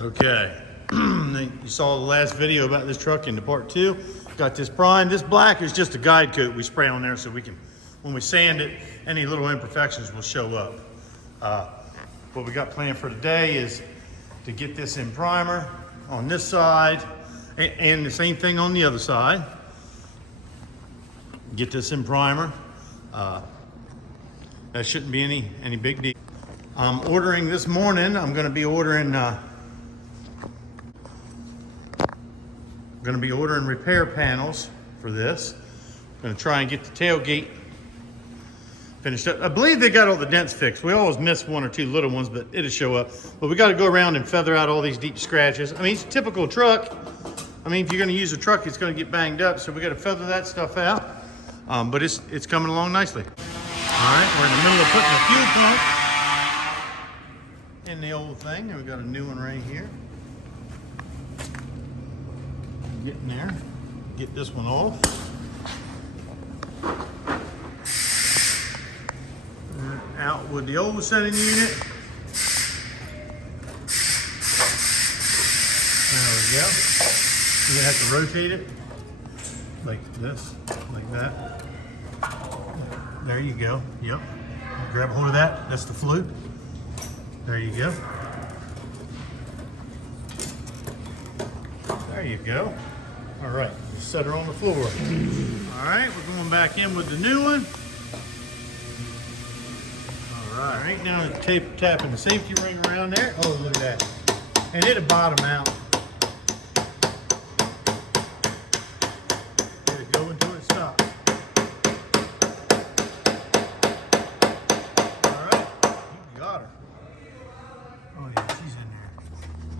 Okay, you saw the last video about this truck in the part 2. Got this prime. This black is just a guide coat we spray on there so we can, when we sand it, any little imperfections will show up. What we got planned for today is to get this in primer on this side and the same thing on the other side. Get this in primer. That shouldn't be any big deal. I'm ordering this morning. I'm going to be ordering repair panels for this. I'm going to try and get the tailgate finished up. I believe they got all the dents fixed. We always miss one or two little ones, but it'll show up. But we got to go around and feather out all these deep scratches. I mean, it's a typical truck. I mean, if you're going to use a truck, it's going to get banged up. So we got to feather that stuff out. But it's coming along nicely. All right, we're in the middle of putting a fuel pump in the old thing, and we got a new one right here. Getting there. Get this one off. Out with the old setting unit. There we go. You're gonna have to rotate it like this, like that. There you go. Yep. Grab hold of that. That's the flute. There you go. There you go. All right. Let's set her on the floor. All right. We're going back in with the new one. All right. Right now, tapping the safety ring around there. Oh, look at that. And it'll bottom out. Let it go until it stops.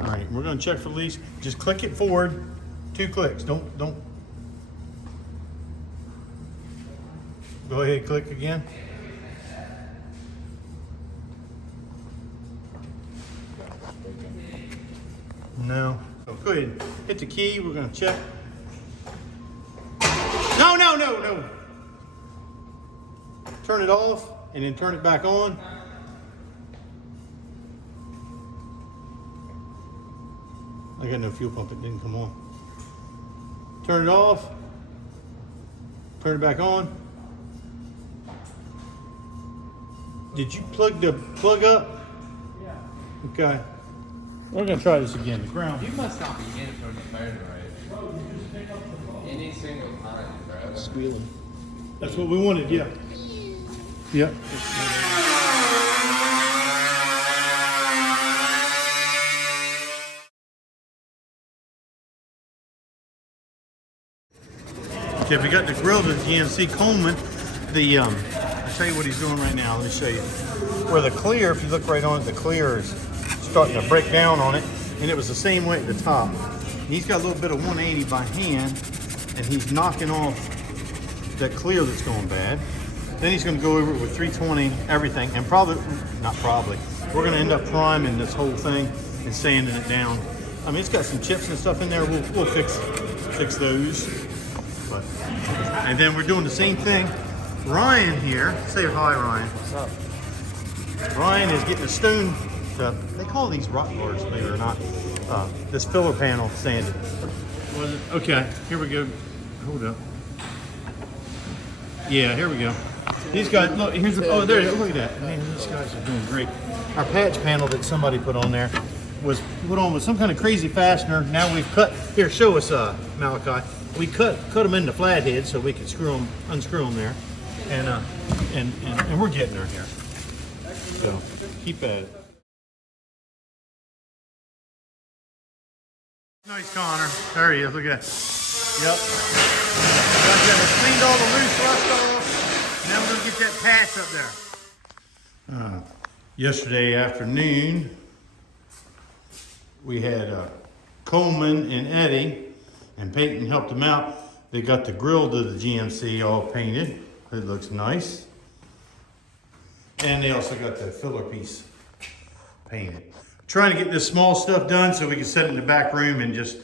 All right, we're going to check for leaks. Just click it forward, 2 clicks. Don't. Go ahead, click again. No. So go ahead, hit the key. We're going to check. No. Turn it off and then turn it back on. I got no fuel pump, it didn't come on. Turn it off. Turn it back on. Did you plug the plug up? Yeah. Okay. We're gonna try this again. The ground. You must not be in from the phone right. Any single time, bro. Squealing. That's what we wanted, yeah. Yep. Okay, we got the grill to the GMC Coleman. I'll show you what he's doing right now. Let me show you. Where the clear, if you look right on it, the clear is starting to break down on it, and it was the same way at the top. He's got a little bit of 180 by hand, and he's knocking off that clear that's going bad. Then he's going to go over it with 320, everything, and we're going to end up priming this whole thing and sanding it down. I mean, it's got some chips and stuff in there. We'll fix those. And then we're doing the same thing. Ryan here, say hi, Ryan. What's up? Ryan is getting a stone. They call these rock bars, believe it or not. This filler panel sanded. Okay, here we go. Hold up. Yeah, here we go. These guys, look, here's the, oh, there, look at that. Man, these guys are doing great. Our patch panel that somebody put on there was put on with some kind of crazy fastener. Now we've cut, here, show us, Malachi. We cut them into flatheads so we can unscrew them there. And we're getting there here. So, keep at it. Nice, Connor. There he is, look at that. Yep. Cleaned all the loose rust off. Now we're gonna get that patch up there. Yesterday afternoon, we had Coleman and Eddie, and Peyton helped them out. They got the grill to the GMC all painted. It looks nice. And they also got the filler piece painted. Trying to get this small stuff done so we can set it in the back room and just,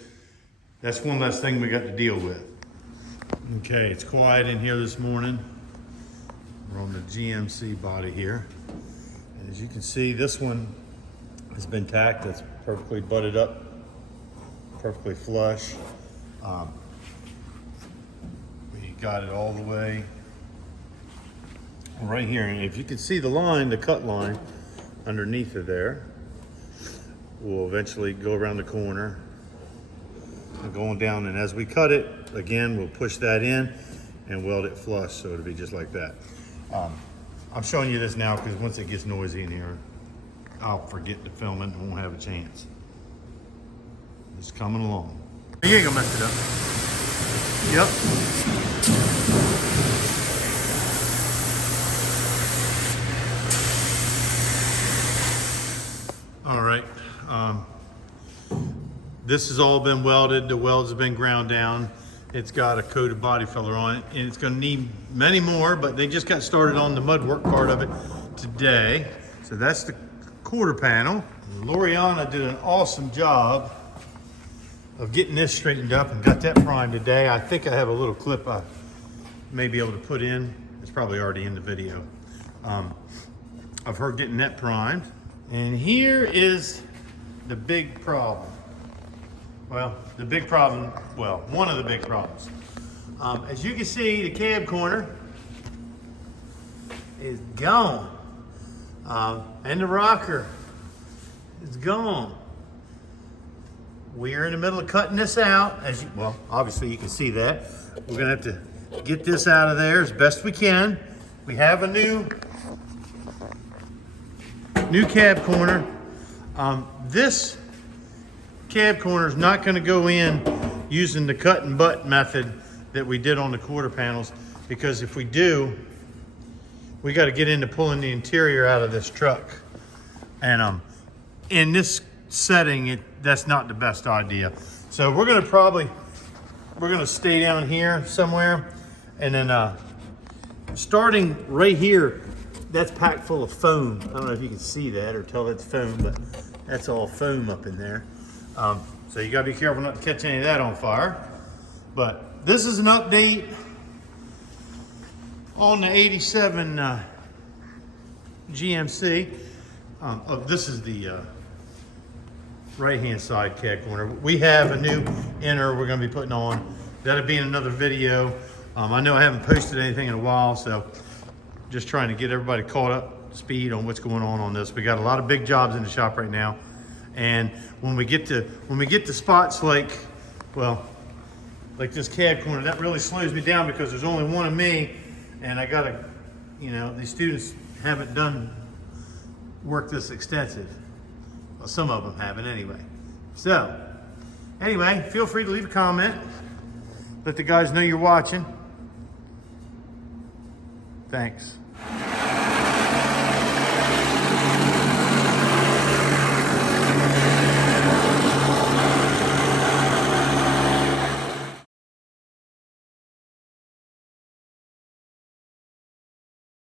that's one less thing we got to deal with. Okay, it's quiet in here this morning. We're on the GMC body here. As you can see, this one has been tacked. That's perfectly butted up, perfectly flush. We got it all the way right here. And if you can see the line, the cut line underneath of there, we'll eventually go around the corner and going down. And as we cut it, again, we'll push that in and weld it flush, so it'll be just like that. I'm showing you this now because once it gets noisy in here, I'll forget to film it and won't have a chance. It's coming along. You ain't gonna mess it up. Yep. All right. This has all been welded. The welds have been ground down. It's got a coated body filler on it, and it's going to need many more, but they just got started on the mud work part of it today. So that's the quarter panel. Loriana did an awesome job of getting this straightened up and got that primed today. I think I have a little clip I may be able to put in. It's probably already in the video of her getting that primed. And here is the big problem. Well, the big problem, well, one of the big problems. As you can see, the cab corner is gone. And the rocker is gone. We're in the middle of cutting this out. As you, well, obviously you can see that. We're gonna have to get this out of there as best we can. We have a new cab corner. This cab corner is not going to go in using the cut and butt method that we did on the quarter panels, because if we do, we got to get into pulling the interior out of this truck, and in this setting that's not the best idea. So we're going to stay down here somewhere, and then starting right here, that's packed full of foam. I don't know if you can see that or tell it's foam, but that's all foam up in there. So you gotta be careful not to catch any of that on fire. But this is an update on the 87 GMC. This is the right-hand side cab corner. We have a new inner we're gonna be putting on. That'll be in another video. I know I haven't posted anything in a while, so just trying to get everybody caught up to speed on what's going on this. We got a lot of big jobs in the shop right now. And when we get to spots like, well, like this cab corner, that really slows me down because there's only one of me, and I gotta, you know, these students haven't done work this extensive. Well, some of them haven't anyway. So, anyway, feel free to leave a comment. Let the guys know you're watching. Thanks.